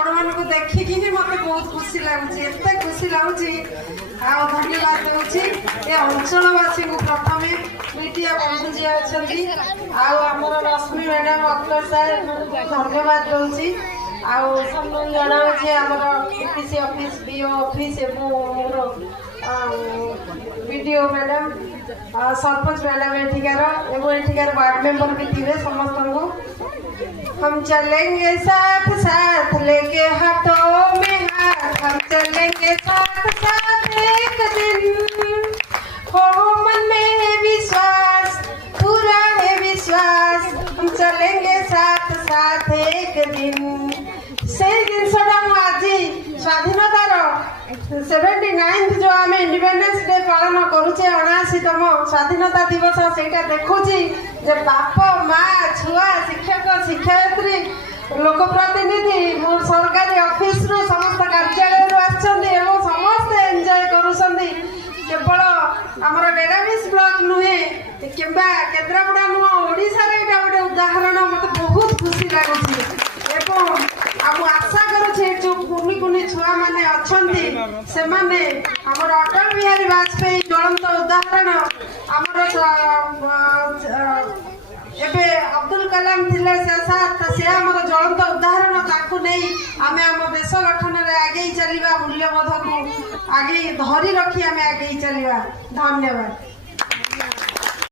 को देखिकी ही मत बहुत खुशी लगुच एत खुशी लगुच धन्यवाद दूसरी ये अंचलवासी को प्रथम मीडिया बंधु जी अच्छा आमर रश्मि मैडम अख्तर साहब धन्यवाद दूसरी जनाऊे EPC office BO office BDO madam sarpanch madam एठिकार वार्ड मेंबर भी थे समस्त को हम चलेंगे साथ साथ लेके हाथों में हाथ हम चलेंगे साथ साथ एक दिन हो मन में है विश्वास पूरा है विश्वास हम चलेंगे साथ साथ एक दिन से जिनसा आज स्वाधीनतार 79th जो आम इंडिपेंडेंस डे पालन करुचे 79तम स्वाधीनता दिवस से देखुची बाप माँ छुआ शिक्षक शिक्षयित्री लोक प्रतिनिधि सरकारी ऑफिस रु समस्त कार्यालय आसछन्ती एवं समस्त एंजॉय करूछन्ती केवल आमर डेराबिस ब्लॉक नुहे किंबा केन्द्रापड़ा नुह ओडिशा रे एटा गोटे उदाहरण मते बहुत खुशी लागुची एवं आमु आशा करूछे जो कुनी कुनी छुआ माने अछन्ती से माने हमर अटल बिहारी वाजपेयी ज्वलंत उदाहरण हमर एबे अब्दुल कलाम थिले से हमर ज्वलंत उदाहरण ताकू नहीं आमे हम देश गठन रे आगे चलीबा मूल्यबोध को आगे धरी रखी आमे आगे चलीबा धन्यवाद।